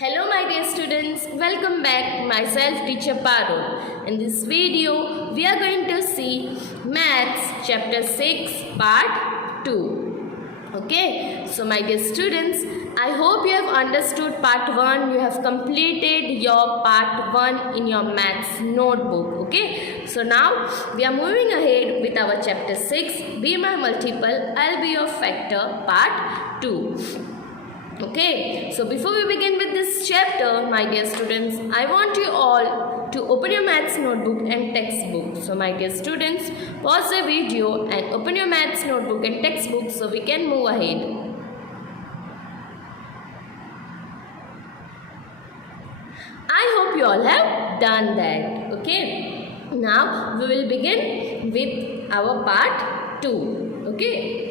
Hello my dear students, welcome back. Myself teacher Parul. In this video, we are going to see Maths chapter 6 part 2. Okay, so my dear students, I hope you have understood part 1. You have completed your part 1 in your Maths notebook. Okay, so now we are moving ahead with our chapter 6, Be My Multiple, I'll Be Your Factor part 2. Okay, so before we begin with this chapter, my dear students, I want you all to open your Maths notebook and textbook. So my dear students, pause the video and open your Maths notebook and textbook so we can move ahead. I hope you all have done that. Okay, now we will begin with our part 2. Okay.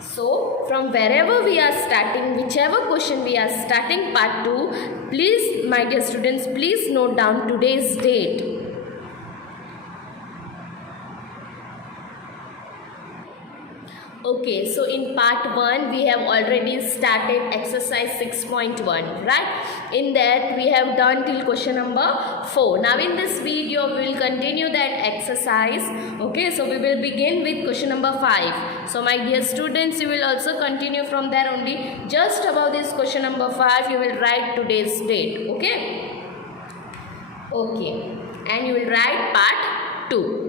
So, from wherever we are starting, whichever question we are starting part 2, please, my dear students, please note down today's date. Okay, so in part 1, we have already started exercise 6.1, right? In that, we have done till question number 4. Now, in this video, we will continue that exercise. Okay, so we will begin with question number 5. So, my dear students, you will also continue from there only. Just above this question number 5, you will write today's date. Okay? Okay, and you will write part 2.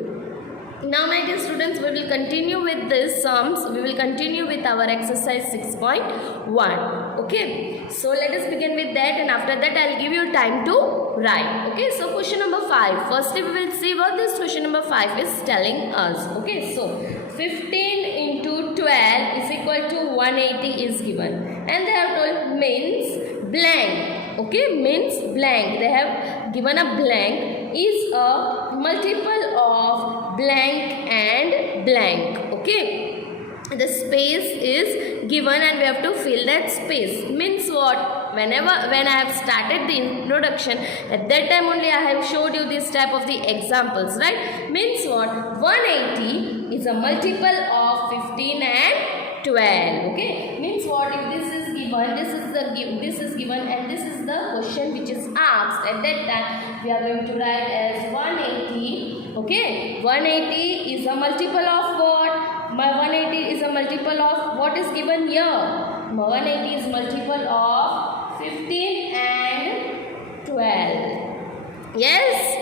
Now my dear students, we will continue with these sums. We will continue with our exercise 6.1. Okay, so let us begin with that, and after that I will give you time to write. Okay, so question number 5. Firstly, we will see what this question number 5 is telling us. Okay, so 15 into 12 is equal to 180 is given, and they have told means blank. Okay, means blank. They have given a blank is a multiple of blank and blank. Okay, the space is given and we have to fill that space. Means what? When I have started the introduction, at that time only I have showed you this type of the examples, right? Means what? 180 is a multiple of 15 and 12. Okay, means what? If this is given, this is given, and this is the question which is asked. At that time, we are going to write as 180. Okay, 180 is a multiple of what? 180 is a multiple of what is given here? 180 is multiple of 15 and 12. Yes?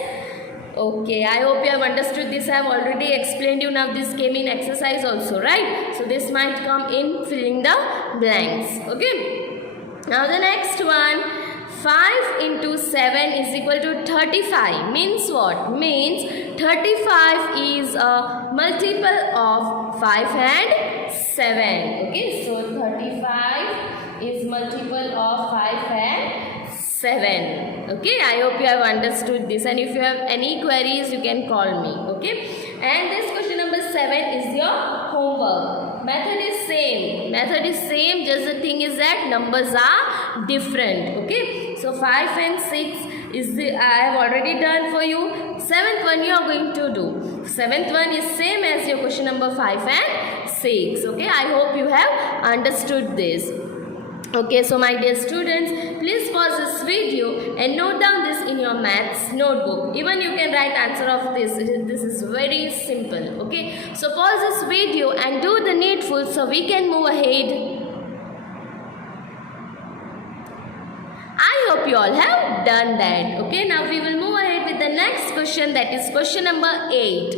Okay, I hope you have understood this. I have already explained you. Now this came in exercise also, right? So this might come in filling the blanks. Okay. Now the next one, 5 into 7 is equal to 35. Means what? Means 35 is a multiple of 5 and 7. Okay, so 35 is multiple of 5 and 7. Okay, I hope you have understood this, and if you have any queries you can call me. Okay, and this question number 7 is your homework. Method is same, just the thing is that numbers are different. Okay, so 5 and 6 is I have already done for you. 7th one you are going to do. 7th one is same as your question number 5 and 6. Okay, I hope you have understood this. Okay, so my dear students, please pause this video and note down this in your Maths notebook. Even you can write answer of this. This is very simple. Okay, so pause this video and do the needful so we can move ahead. I hope you all have done that. Okay, now we will move ahead with the next question, that is question number 8.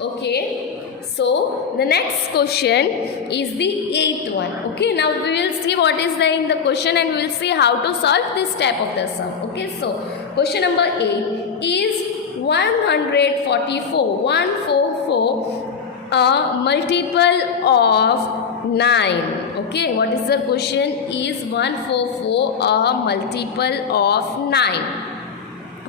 Okay, so the next question is the 8th one. Okay, now we will see what is there in the question and we will see how to solve this type of the sum. Okay, so question number 8 is 144. 144 a multiple of 9. Okay, what is the question? Is 144 a multiple of 9?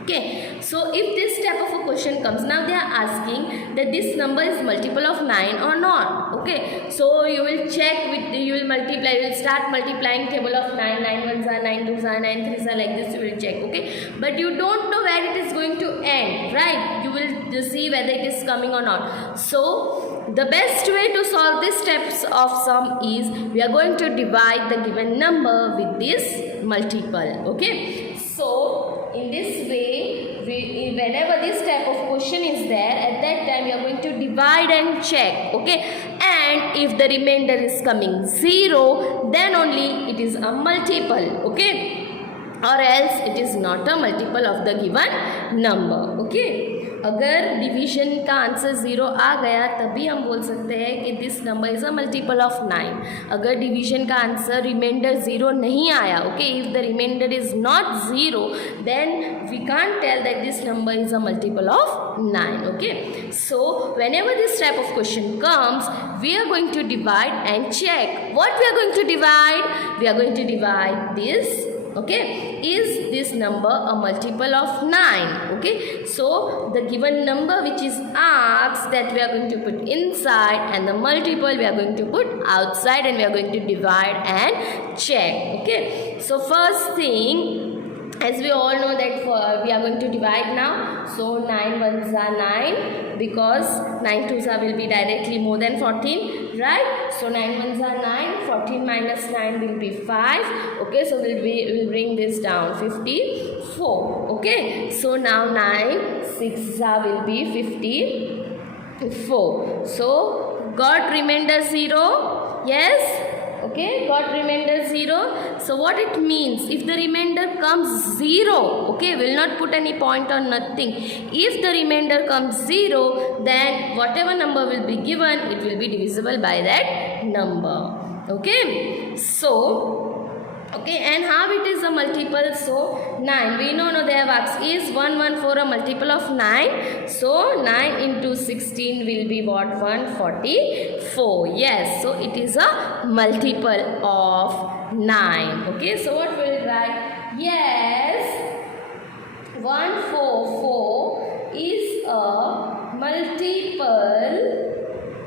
Okay, so if this type of a question comes, now they are asking that this number is multiple of 9 or not. Okay, so you will check with, you will multiply, you will start multiplying table of 9, 9 ones are 9 twos are 9 threes are, like this you will check. Okay, but you don't know where it is going to end, right? You will see whether it is coming or not. So the best way to solve these steps of sum is we are going to divide the given number with this multiple. Okay, so in this way, whenever this type of question is there, at that time you are going to divide and check. Okay, and if the remainder is coming 0, then only it is a multiple. Okay, or else it is not a multiple of the given number. Okay, अगर division का answer 0 आ गया तभी हम बोल सकते हैं कि this number is a multiple of 9. अगर डिवीजन का आंसर रिमाइंडर 0 नहीं आया, okay, if the remainder is not 0, then we can't tell that this number is a multiple of 9. Okay, so whenever this type of question comes, we are going to divide and check. What we are going to divide? We are going to divide this. Okay, is this number a multiple of 9? Okay, so the given number which is asked, that we are going to put inside, and the multiple we are going to put outside, and we are going to divide and check. Okay, so first thing, as we all know that we are going to divide now. So 9 ones are 9, because 9 twos are will be directly more than 14, right? So 9 ones are 9, 14 minus 9 will be 5. Okay, so we'll bring this down, 54. Okay, so now 9 6 will be 54. So got remainder 0? Yes. Okay, got remainder 0. So what it means, if the remainder comes 0, okay, will not put any point or nothing. If the remainder comes 0, then whatever number will be given, it will be divisible by that number. Okay, so okay, and how it is a multiple? So 9, we know, no, they have asked, is 114 a multiple of 9? So 9 into 16 will be what? 144. Yes, so it is a multiple of 9. Okay, so what will we write? Yes, 144 is a multiple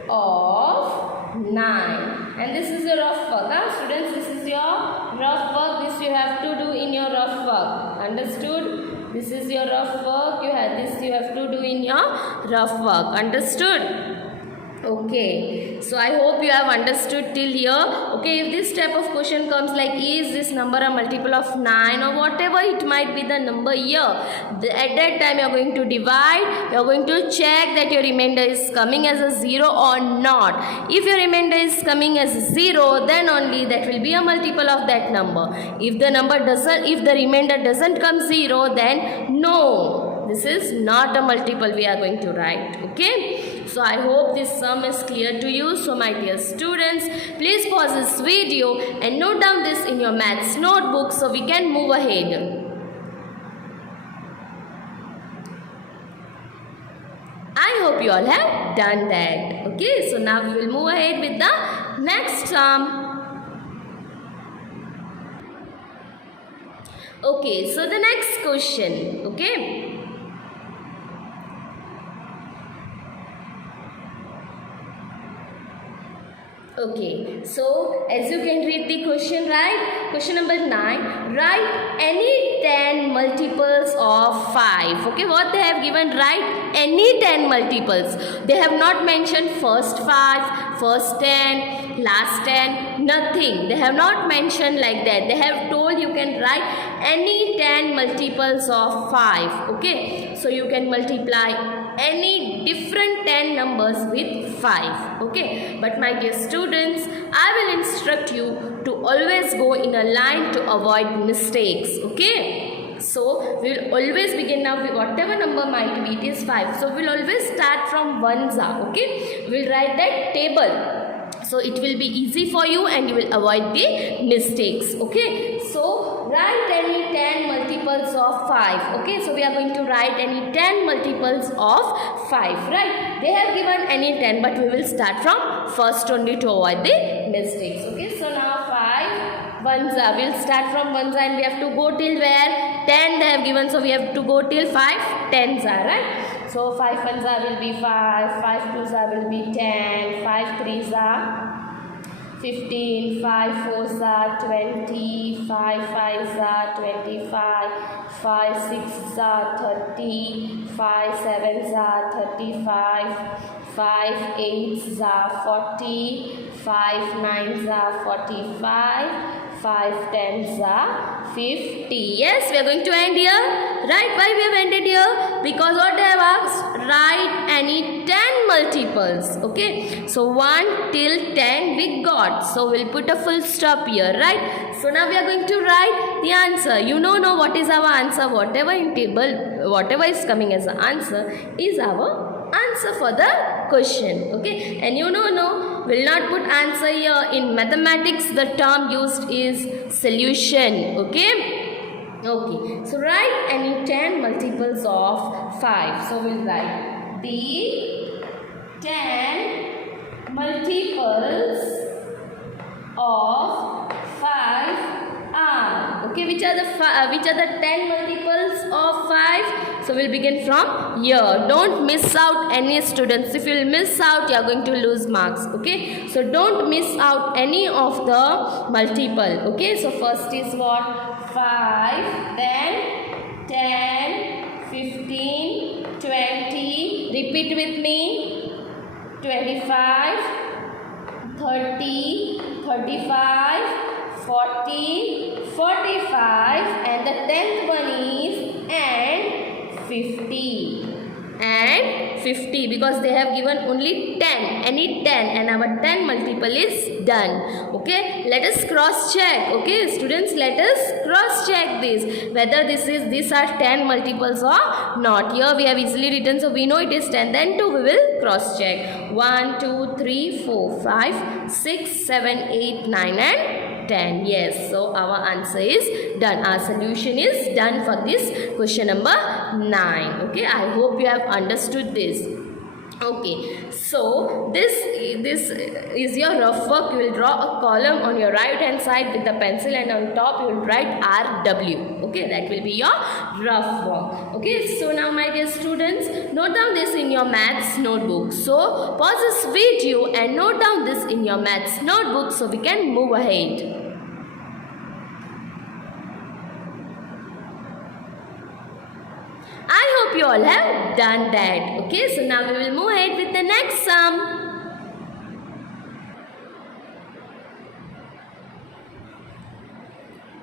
of 9. And this is your rough work, huh? Students, this is your rough work. This you have to do in your rough work. Understood? This is your rough work. You have to do in your rough work. Understood? Okay, so I hope you have understood till here. Okay, if this type of question comes like, is this number a multiple of 9, or whatever it might be the number here, at that time you are going to divide, you are going to check that your remainder is coming as a 0 or not. If your remainder is coming as 0, then only that will be a multiple of that number. If the remainder doesn't come 0, then no, this is not a multiple we are going to write. Okay, so I hope this sum is clear to you. So my dear students, please pause this video and note down this in your maths notebook so we can move ahead. I hope you all have done that. Okay, so now we will move ahead with the next sum. Okay, so the next question. Okay, okay, so as you can read the question, right? Question number 9. Write any 10 multiples of 5. Okay, what they have given? Write any 10 multiples. They have not mentioned first 5, first 10, last 10, nothing. They have not mentioned like that. They have told you can write any 10 multiples of 5. Okay, so you can multiply any different 10 numbers with 5. Okay, but my dear students, I will instruct you to always go in a line to avoid mistakes. Okay, so we will always begin now with whatever number might be, it is 5. So we will always start from 1s. Okay, we will write that table. So it will be easy for you and you will avoid the mistakes. Okay, so write any 10 multiples of 5. Okay, so we are going to write any 10 multiples of 5, right? They have given any 10, but we will start from first only to avoid the mistakes. Okay, so now 5 1s. We'll start from 1s and we have to go till where? 10 they have given, so we have to go till 5 tens are, right? So 5 ones are will be 5, 5 twos are will be 10, 5 threes are 15, 5 fours are 20, 5 fives are 25, 5 sixes are 30, 5 sevens are 35, 5 eights are 40, 5 nines are 45, 5 tens are 50. Yes, we are going to end here. Right? Why we have ended here? Because what they have asked, write any 10 multiples. Okay. So 1 till 10 we got. So we'll put a full stop here. Right? So now we are going to write the answer. You know what is our answer. Whatever in table, whatever is coming as an answer is our answer for the question. Okay. And you know, will not put answer here. In mathematics the term used is solution. Okay. Okay, so write any 10 multiples of 5. So we'll write the 10 multiples of 5 are. Okay, which are the 10 multiples of 5? So we'll begin from here. Don't miss out any students. If you'll miss out, you are going to lose marks. Okay, so don't miss out any of the multiple. Okay, so first is what? 5, then 10, 15, 20. Repeat with me. 25, 30, 35, 40, 45, and the 10th one is and 50. And 50, because they have given only 10, any 10, and our 10 multiple is done. Okay, let us cross check. Okay students, let us cross check this, whether these are 10 multiples or not. Here we have easily written, so we know it is 10. Then 2 we will cross check. 1 2 3 4 5 6 7 8 9 and 10. Yes, so our answer is done. Our solution is done for this question number 9. Okay, I hope you have understood this. Okay, so this is your rough work. You will draw a column on your right hand side with the pencil, and on top you will write RW. Okay, that will be your rough work. Okay, so now my dear students, note down this in your maths notebook. So pause this video and note down this in your maths notebook so we can move ahead. I hope you all have done that. Okay, so now we will move ahead with the next sum.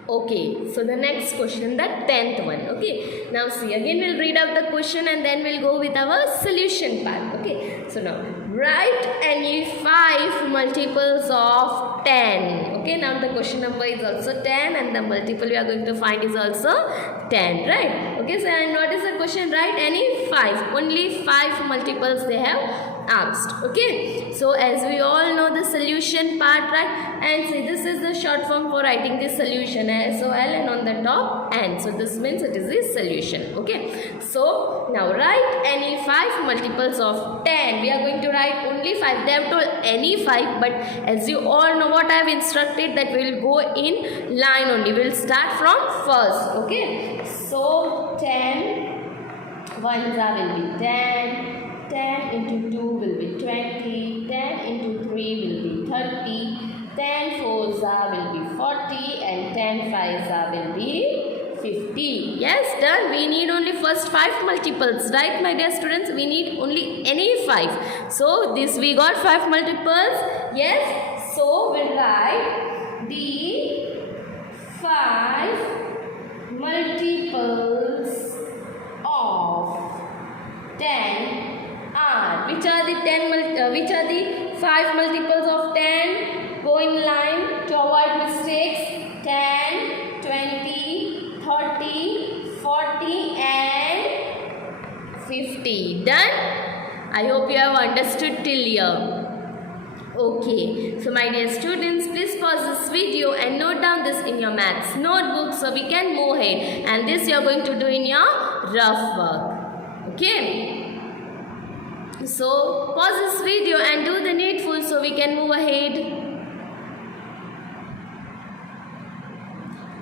Okay, so the next question, the 10th one. Okay, now see, again we'll read out the question and then we'll go with our solution part. Okay, so now write any 5 multiples of 10. Okay, now the question number is also 10 and the multiple we are going to find is also 10, right? Okay, so and what is the question? Write any 5. Only 5 multiples they have asked. Okay, so as we all know the solution part, right? And see, this is the short form for writing the solution, SOL, and on the top and. So this means it is the solution. Okay, so now write any 5 multiples of 10. We are going to write only 5. They have told any 5, but as you all know what I have instructed, that we will go in line only. We will start from first. Okay, so 10 ones will be 10. 10 into 2 will be 20, 10 into 3 will be 30, 10 fours will be 40, and 10 fives will be 50. Yes, done. We need only first 5 multiples, right my dear students? We need only any 5. So this we got 5 multiples. Yes, so we'll write the 5 multiples of 10 are. Which are the 5 multiples of 10? Go in line to avoid mistakes. 10, 20, 30, 40 and 50. Done? I hope you have understood till here. Okay, so my dear students, please pause this video and note down this in your maths notebook so we can move ahead. And this you are going to do in your rough work. Okay. So pause this video and do the needful so we can move ahead.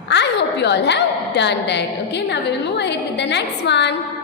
I hope hope you all have done that. Okay, now we will move ahead with the next one.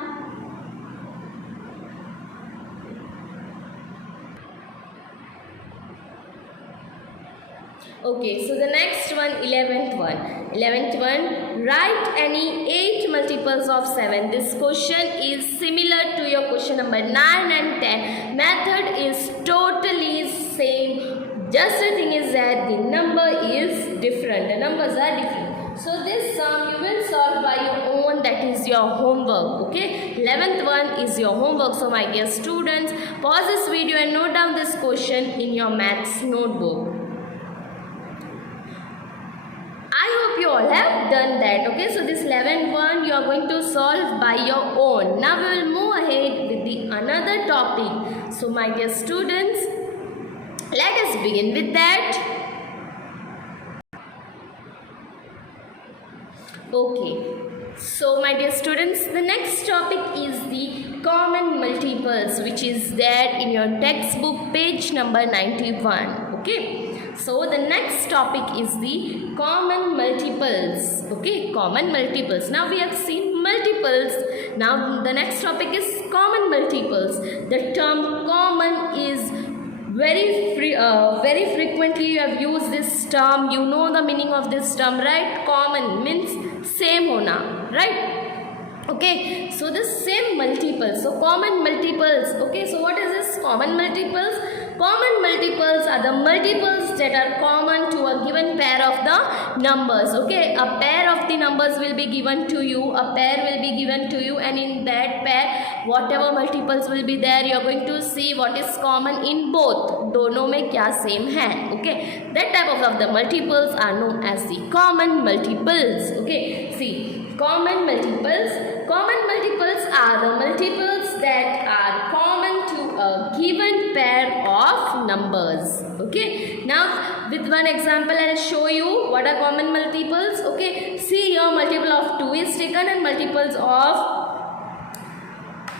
Okay, so the next one, 11th one. 11th one, write any 8 multiples of 7. This question is similar to your question number 9 and 10. Method is totally same. Just the thing is that the number is different. The numbers are different. So this sum you will solve by your own. That is your homework. Okay, 11th one is your homework. So my dear students, pause this video and note down this question in your maths notebook. I hope you all have done that. Okay, so this 11th one you are going to solve by your own. Now we will move ahead with the another topic. So my dear students, let us begin with that. Okay, so my dear students, the next topic is the common multiples, which is there in your textbook page number 91. Okay, so the next topic is the common multiples. Okay, common multiples. Now we have seen multiples. Now the next topic is common multiples. The term common is very frequently you have used this term. You know the meaning of this term, right? Common means same hona, right? Okay, so the same multiples. So common multiples. Okay, so what is this common multiples? Common multiples are the multiples that are common to a given pair of the numbers. Okay, a pair of the numbers will be given to you, a pair will be given to you, and in that pair whatever multiples will be there, you are going to see what is common in both. दोनों में क्या same है. Okay, that type of the multiples are known as the common multiples. Okay, see, common multiples. Common multiples are the multiples that are common to a given pair of numbers. Okay, now with one example I will show you what are common multiples. Okay, see here multiple of 2 is taken and multiples of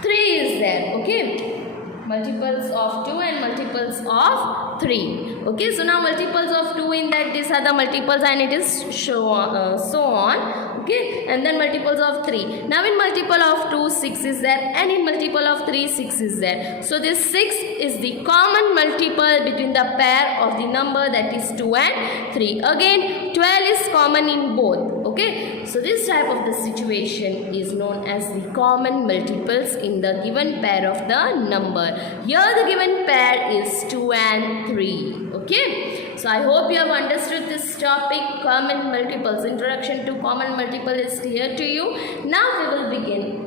3 is there. Okay, multiples of 2 and multiples of 3. Okay, so now multiples of 2 in that these are the multiples and it is so on. Okay, and then multiples of 3. Now in multiple of 2 6 is there and in multiple of 3 6 is there. So this 6 is the common multiple between the pair of the number that is 2 and 3. Again 12 is common in both. Okay, so this type of the situation is known as the common multiples in the given pair of the number. Here the given pair is 2 and 3. Okay, so I hope you have understood this topic, common multiples. Introduction to common multiple is clear to you. Now we will begin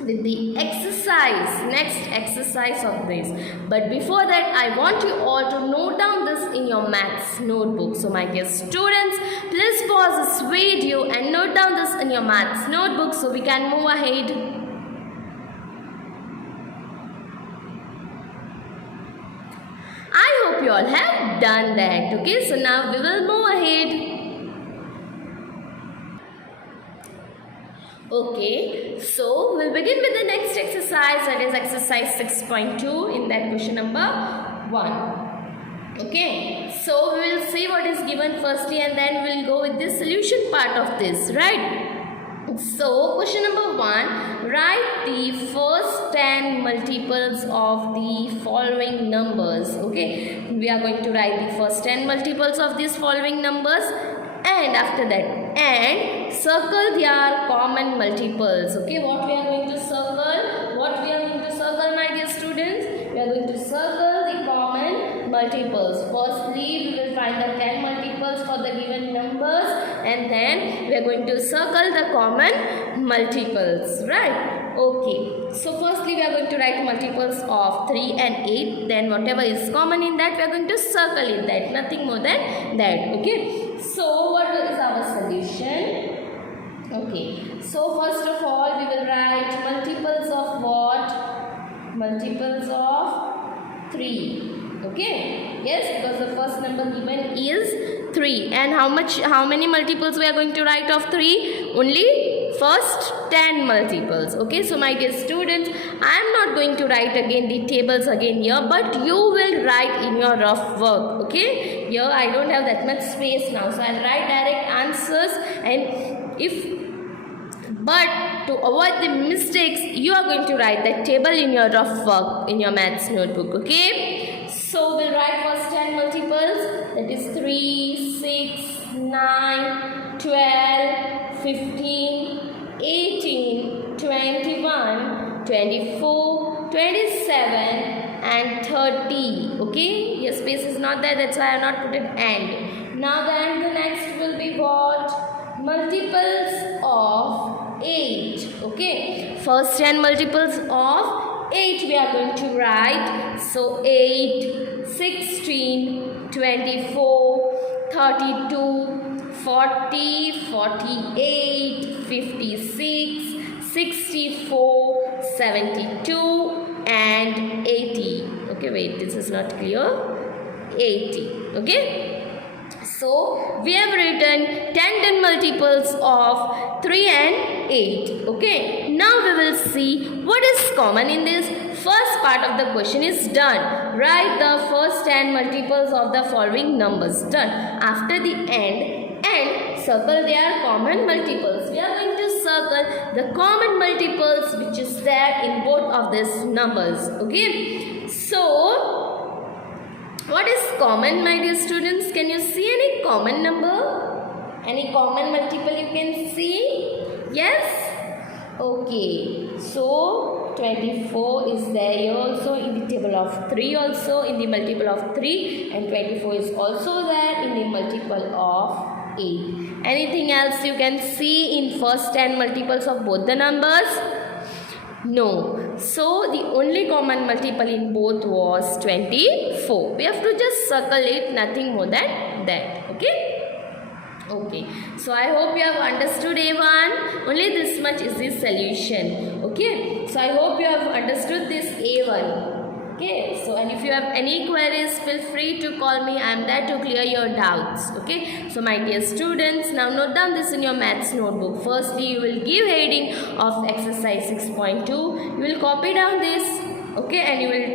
with the exercise, next exercise of this. But before that, I want you all to note down this in your maths notebook. So my dear students, please pause this video and note down this in your maths notebook so we can move ahead. I hope you all have done that. Okay, so now we will move ahead. Okay, so we'll begin with the next exercise, that is exercise 6.2 in that question number 1. Okay, so we will see what is given firstly and then we'll go with the solution part of this, right? So question number 1, write the first 10 multiples of the following numbers. Okay, we are going to write the first 10 multiples of these following numbers and after that and circle their common multiples. Okay, what we are going to circle? What we are going to circle, my dear students? We are going to circle the common multiples. Firstly, we will find the 10 multiples for the given numbers and then we are going to circle the common multiples, right? Okay, so firstly we are going to write multiples of 3 and 8, then whatever is common in that we are going to circle in that, nothing more than that. Okay, so what is our solution? Okay, so first of all we will write multiples of what? Multiples of 3. Okay, yes, because the first number given is 3 and how many multiples we are going to write of 3? Only first 10 multiples. Okay, so my dear students, I am not going to write again the tables again here, but you will write in your rough work. Okay, here I don't have that much space now, so I'll write direct answers and But to avoid the mistakes, you are going to write the table in your rough work in your maths notebook. Okay, so we'll write first 10 multiples, that is 3, 6, 9, 12, 15, 18, 21, 24, 27 and 30. Okay, your space is not there, that's why I have not put an and. Now then the next will be what? Multiples of 8. Okay, first 10 multiples of 8 we are going to write. So 8, 16, 24, 32, 40, 48, 56, 64, 72 and 80. Okay, wait, this is not clear. 80. Okay, so we have written 10 multiples of 3 and 8. Okay, now we will see what is common in this. First part of the question is done. Write the first 10 multiples of the following numbers. Done. After the and circle their common multiples. We are going to circle the common multiples which is there in both of these numbers. Okay, so what is common, my dear students? Can you see any common number? Any common multiple you can see? Yes? Okay. So 24 is there here also in the table of 3 also in the multiple of 3 and 24 is also there in the multiple of 8. Anything else you can see in first 10 multiples of both the numbers? No. So the only common multiple in both was 24. We have to just circle it, nothing more than that. Okay? Okay. So I hope you have understood A1. Only this much is the solution. Okay. So I hope you have understood this A1. Okay, so and if you have any queries, feel free to call me. I am there to clear your doubts. Okay, so my dear students, now note down this in your maths notebook. Firstly, you will give heading of exercise 6.2. You will copy down this. Okay, and you will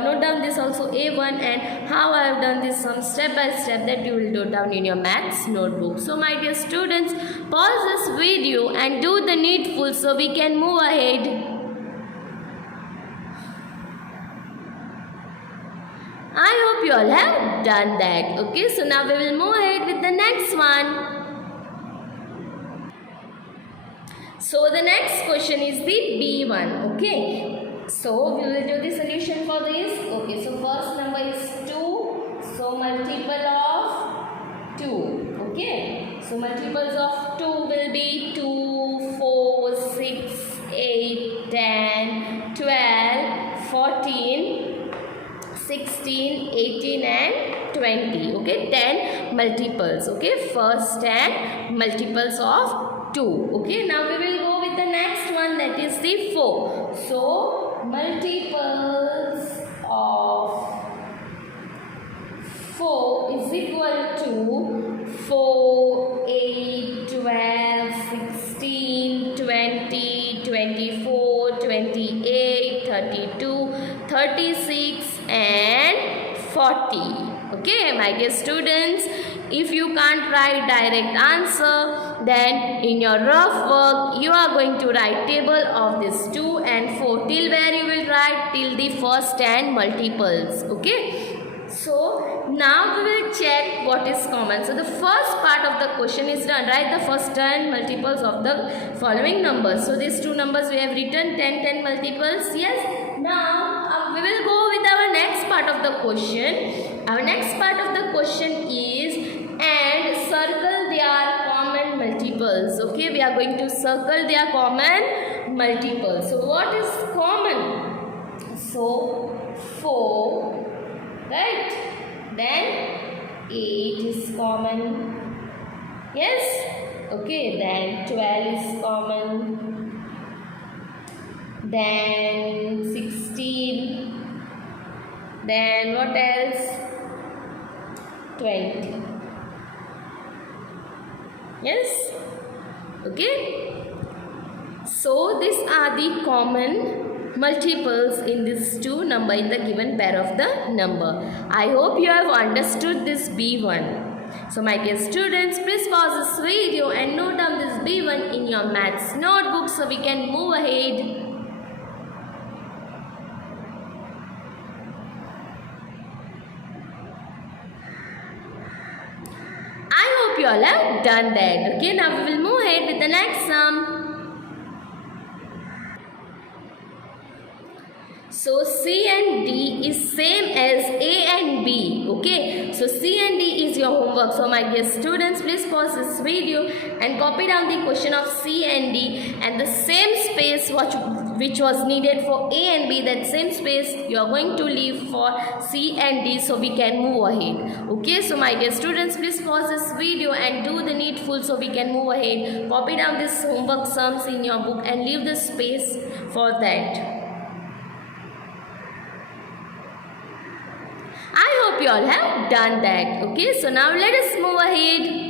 note down this also A1 and how I have done this some step by step that you will note down in your maths notebook. So my dear students, pause this video and do the needful so we can move ahead. I hope you all have done that. Okay, so now we will move ahead with the next one. So the next question is the B1. Okay, so we will do the solution for this. Okay, so first number is 2. So multiple of 2. Okay, so multiples of 2 will be 2, 4, 6, 8, 10, 12, 14, 16, 18 and 20. Okay, 10 multiples. Okay, first 10 multiples of 2. Okay, now we will go with the next one, that is the 4. So multiples of 4 is equal to 4, 8, 12, 16, 20, 24, 28, 32, 36 and 40. Okay, my dear students, if you can't write direct answer, then in your rough work you are going to write table of this 2 and 4 till where you will write till the first 10 multiples. Okay, so now we will check what is common. So the first part of the question is done. Write the first 10 multiples of the following numbers. So these two numbers we have written 10 multiples. Yes. Now we will go with our next part of the question. Our next part of the question is and circle their common multiples. Okay, we are going to circle their common multiples. So what is common? So 4. Right, then 8 is common. Yes, okay, then 12 is common, then 16, then what else? 20. Yes, okay. So these are the common multiples in this two number in the given pair of the number. I hope you have understood this B1. So my dear students, please pause this video and note down this B1 in your maths notebook so we can move ahead. I hope you all have done that. Okay, now we will move ahead with the next sum. So C and D is same as A and B. Okay, so C and D is your homework. So my dear students, please pause this video and copy down the question of C and D, and the same space which was needed for A and B, that same space you are going to leave for C and D so we can move ahead. Okay, so my dear students, please pause this video and do the needful so we can move ahead. Copy down this homework sums in your book and leave the space for that. I hope you all have done that. Okay, so now let us move ahead.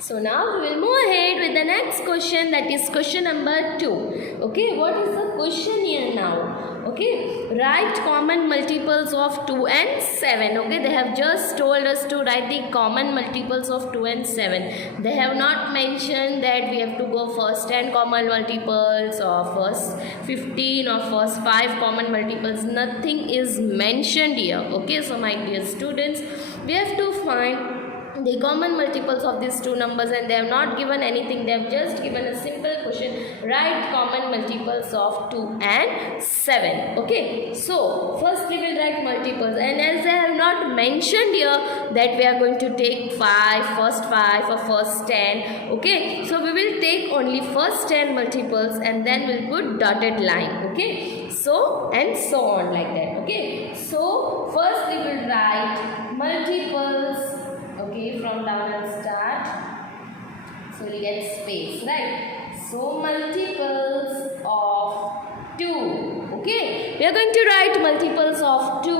So now we will move ahead with the next question, that is question number 2. Okay, what is the question here now? Okay, write common multiples of 2 and 7. Okay, they have just told us to write the common multiples of 2 and 7. They have not mentioned that we have to go first 10 common multiples or first 15 or first 5 common multiples. Nothing is mentioned here. Okay, so my dear students, we have to find the common multiples of these two numbers, and they have not given anything. They have just given a simple question, write common multiples of 2 and 7. Okay, so firstly we will write multiples, and as they have not mentioned here that we are going to take first 5 or first 10. Okay, so we will take only first 10 multiples and then we'll put dotted line. Okay, so and so on like that. Okay, so first we will write multiples. Okay, from down and start. So we get space, right? So multiples of 2. Okay, we are going to write multiples of 2.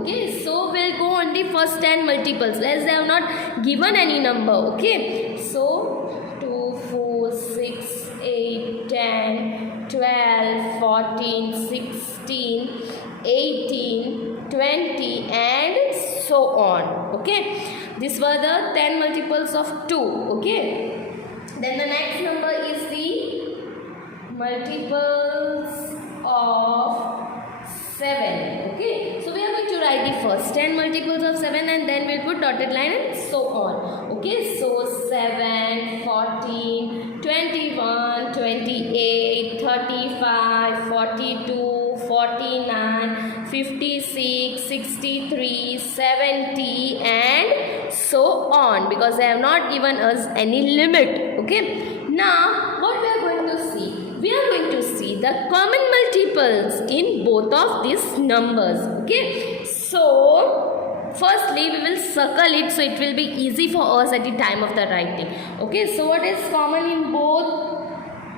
Okay, so we'll go on the first 10 multiples as they have not given any number. Okay, so 2, 4, 6, 8, 10, 12, 14, 16, 18, 20 and so on. Okay, these were the 10 multiples of 2. Okay, then the next number is the multiples of 7. Okay, so we are going to write the first 10 multiples of 7 and then we'll put dotted line and so on. Okay, so 7, 14, 21, 28, 35, 42, 49, 56, 63, 70 and so on, because they have not given us any limit. Okay, now what we are going to see? We are going to see the common multiples in both of these numbers. Okay, so firstly we will circle it so it will be easy for us at the time of the writing. Okay, so what is common in both?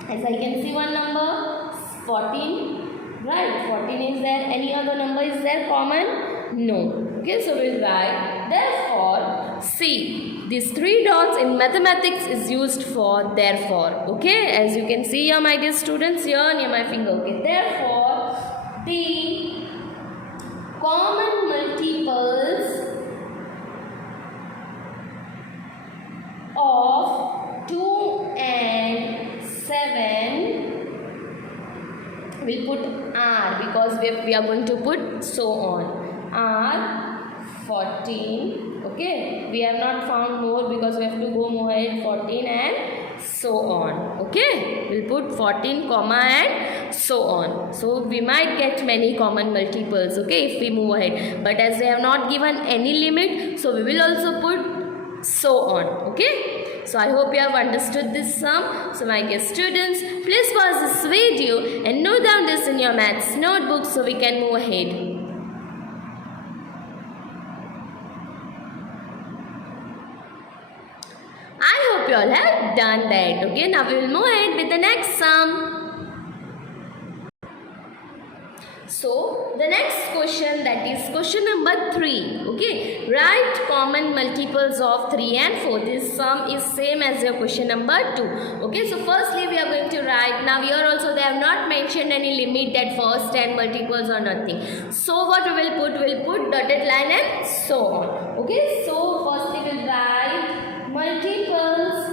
As I can see one number, 14, right? 14 is there. Any other number is there common? No. Okay, so we will write, therefore, see, these 3 dots in mathematics is used for therefore. Okay, as you can see here, my dear students, here near my finger. Okay, therefore, the common multiples of 2 and 7 will put R, because we are going to put so on. R 14. Okay, we have not found more because we have to go more ahead, 14 and so on. Okay, we'll put 14 comma and so on. So we might get many common multiples, okay, if we move ahead, but as they have not given any limit, so we will also put so on. Okay, so I hope you have understood this sum. So my dear students, please pause this video and note down this in your maths notebook so we can move ahead. I hope you all have done that. Okay, now we will move ahead with the next sum. So the next question, that is question number 3. Okay, write common multiples of 3 and 4. This sum is same as your question number 2. Okay, so firstly we are going to write. Now here also they have not mentioned any limit that first 10 multiples or nothing. So what we will put? We will put dotted line and so on. Okay, so firstly we will write multiples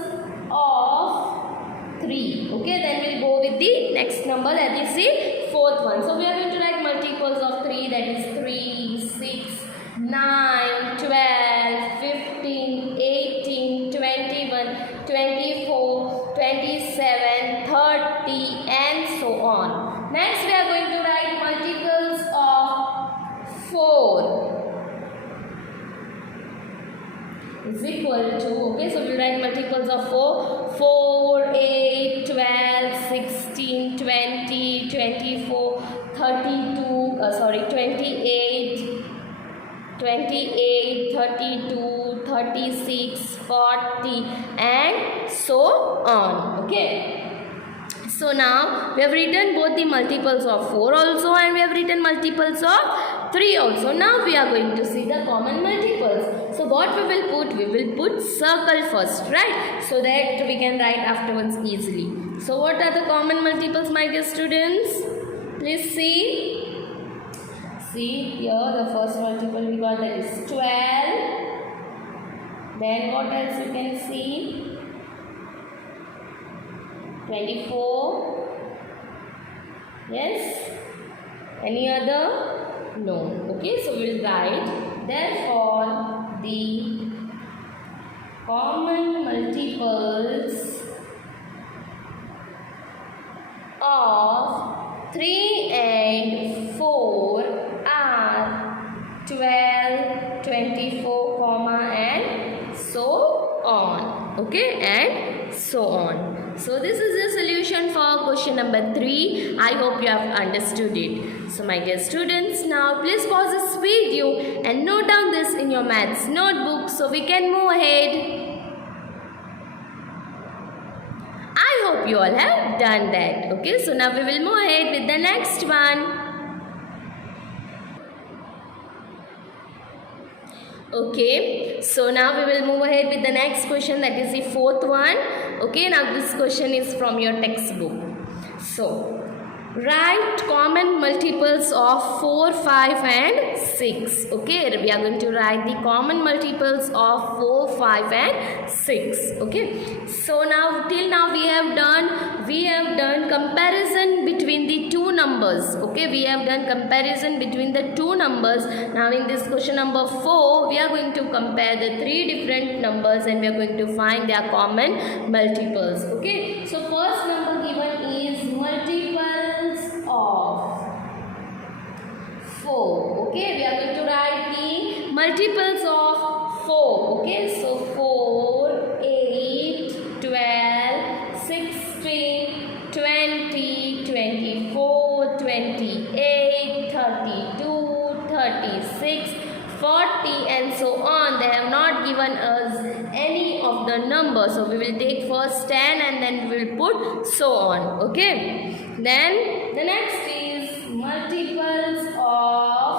of 3. Okay, then we'll go with the next number, that is the fourth one. So we are going to write multiples of 3, that is 3, 6, 9, 12, 15, 18, 21, 24, 27, 30 and so on. Next we are going to write multiples of 4 is equal to, okay, so we write multiples of 4, 8, 12, 16, 20, 24, 32, 28, 32, 36, 40 and so on. Okay. So now we have written both the multiples of 4 also and we have written multiples of 3 also. Now we are going to see the common multiples. So what we will put? We will put circle first, right? So that we can write afterwards easily. So what are the common multiples, my dear students? Please see. See here the first multiple we got, that is 12. Then what else you can see? 24. Yes? Any other? No. Okay, so we will write, therefore the common multiples of 3 and 4 are 12, 24, and so on. Okay, and so on. So this is the solution for question number 3. I hope you have understood it. So my dear students, now please pause this video and note down this in your maths notebook so we can move ahead. I hope you all have done that. Okay, so now we will move ahead with the next one. Okay, so now we will move ahead with the next question, that is the fourth one. Okay, now this question is from your textbook. So write common multiples of 4, 5 and 6. Okay, we are going to write the common multiples of 4, 5 and 6. Okay, so now till now we have done comparison between the two numbers. Okay, we have done comparison between the two numbers. Now in this question number 4 we are going to compare the 3 different numbers and we are going to find their common multiples. Okay, so first number given is multiples of 4. Okay, we are going to write the multiples of 4. Okay, so 4, 8, 12, 16, 20, 24, 28, 32, 36, 40 and so on. They have not given us any of the numbers. So we will take first 10 and then we will put so on. Okay. Then the next is multiples of,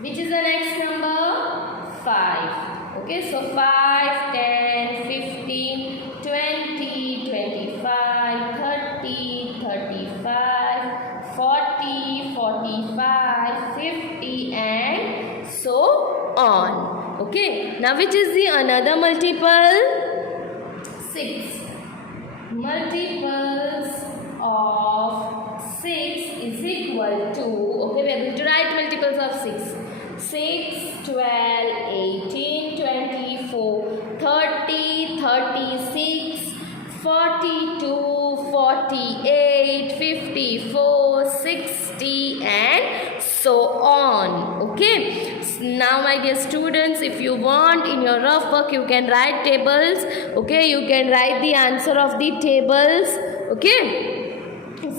which is the next number? 5. Okay. So 5, 10, 15, 20, 25, 30, 35, 40, 45, 50 and so on. Okay. Now which is the another multiple? 6. Multiples of 6 is equal to, okay, we are going to write multiples of 6. 6, 12, 18, 24, 30, 36, 42, 48, 54, 60 and so on. Okay. Now my dear students, if you want in your rough work you can write tables. Okay, you can write the answer of the tables. Okay,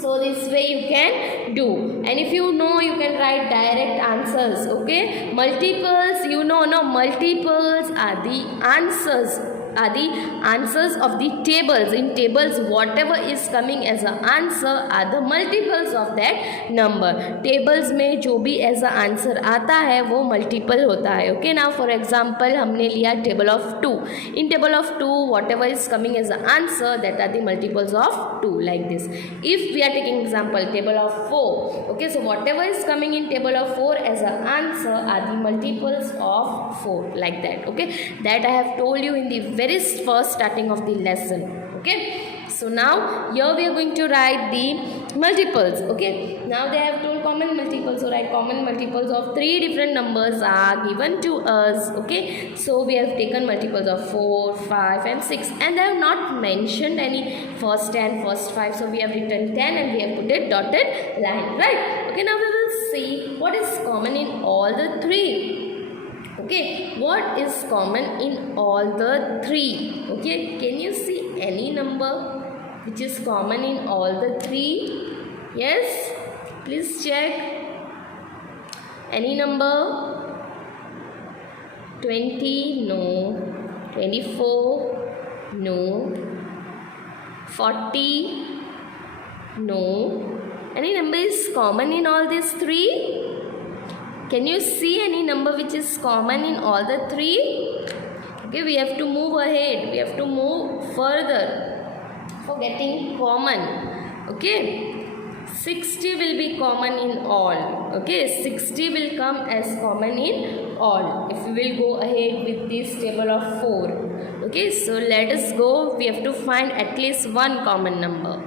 so this way you can do, and if you know you can write direct answers. Okay, multiples, you know, no, multiples are the answers. are the answers of the tables. In tables, whatever is coming as an answer are the multiples of that number. Tables में जो भी as a answer आता है वो multiple होता है. Okay, now for example हमने लिया table of 2. In table of 2, whatever is coming as an answer, that are the multiples of 2, like this. If we are taking example table of 4, okay, so whatever is coming in table of 4 as an answer are the multiples of 4, like that. Okay, that I have told you in the very first starting of the lesson. Okay, so now here we are going to write the multiples. Okay, now they have told common multiples, so write common multiples of 3 different numbers are given to us. Okay, so we have taken multiples of 4, 5 and 6, and they have not mentioned any first 10, first 5, so we have written 10 and we have put a dotted line, right? Okay, now we will see what is common in all the 3. Okay, what is common in all the 3? Okay, can you see any number which is common in all the 3? Yes, please check. Any number? 20? No. 24? No. 40? No. Any number is common in all these 3? Can you see any number which is common in all the 3? Okay, we have to move ahead. We have to move further for getting common. Okay, 60 will be common in all. Okay, 60 will come as common in all. If we will go ahead with this table of 4. Okay, so let us go. We have to find at least one common number.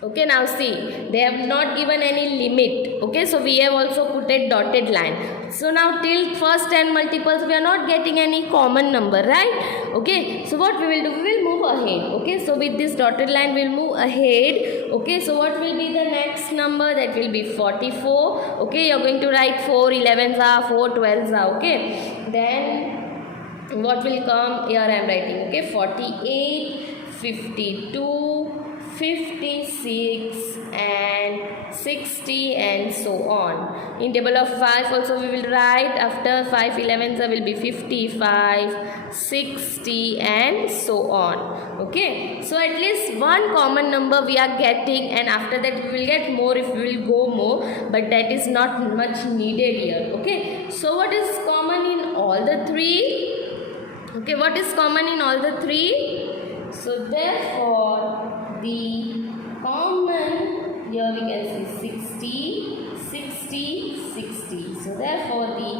Okay, now see, they have not given any limit. Okay, so we have also put a dotted line. So now till first 10 multiples we are not getting any common number, right? Okay, so what we will do, we will move ahead. Okay, so with this dotted line we will move ahead. Okay, so what will be the next number? That will be 44. Okay, you are going to write 4 11s are, 4 12s are. Okay, then what will come? Here I am writing. Okay, 48, 52, 56 and 60 and so on. In table of 5 also we will write after 5 11s will be 55, 60 and so on. Okay, so at least one common number we are getting, and after that we will get more if we will go more, but that is not much needed here. Okay, so what is common in all the 3? Okay, what is common in all the 3? So therefore the common, here we can see 60, 60, 60. So therefore the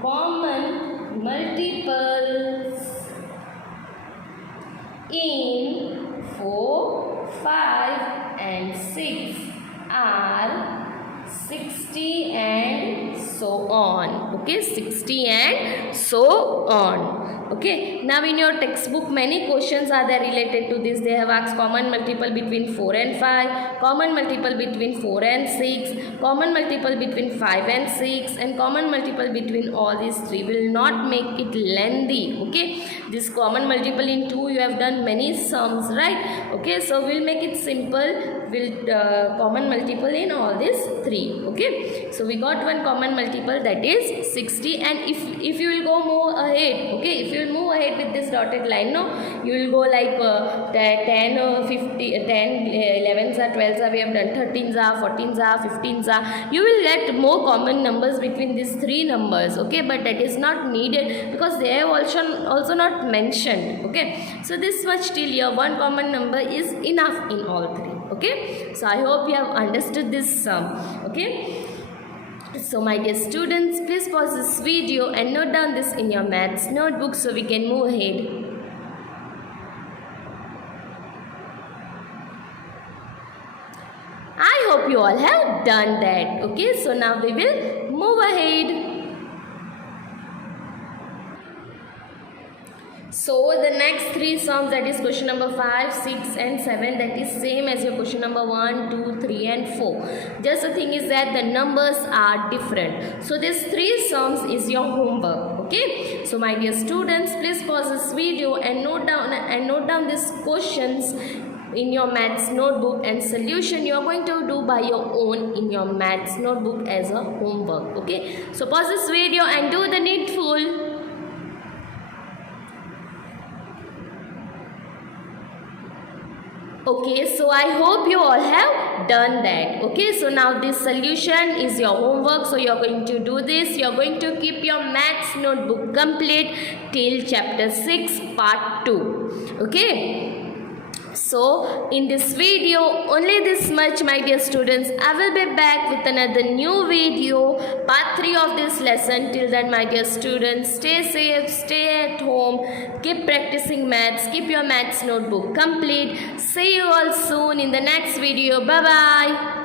common multiples in 4, 5 and 6 are 60 and so on. Okay, 60 and so on. Okay, now in your textbook many questions are there related to this. They have asked common multiple between 4 and 5, common multiple between 4 and 6, common multiple between 5 and 6 and common multiple between all these 3. Will not make it lengthy. Okay, this common multiple in 2 you have done many sums, right? Okay, so we'll make it simple. Will common multiple in all these 3. Okay, so we got one common multiple, that is 60, and if you will go more ahead, okay, if you will move ahead with this dotted line, no, you will go like 10, 50, 10, 11s are, 12s are, we have done 13s are, 14s are, 15s are. You will get more common numbers between these 3 numbers. Okay, but that is not needed because they have also not mentioned. Okay, so this much till here, one common number is enough in all 3. Okay, so I hope you have understood this sum. Okay, so my dear students, please pause this video and note down this in your maths notebook so we can move ahead. I hope you all have done that. Okay, so now we will move ahead. So the next 3 sums, that is question number 5, 6 and 7, that is same as your question number 1, 2, 3 and 4. Just the thing is that the numbers are different. So this 3 sums is your homework. Okay, so my dear students, please pause this video and note down these questions in your maths notebook, and solution you are going to do by your own in your maths notebook as a homework. Okay, so pause this video and do the needful. Okay, so I hope you all have done that. Okay, so now this solution is your homework. So you're going to do this. You're going to keep your maths notebook complete till chapter 6 part 2. Okay. So in this video only this much, my dear students. I will be back with another new video, part 3 of this lesson. Till then, my dear students, stay safe, stay at home, keep practicing maths, keep your maths notebook complete. See you all soon in the next video. Bye bye.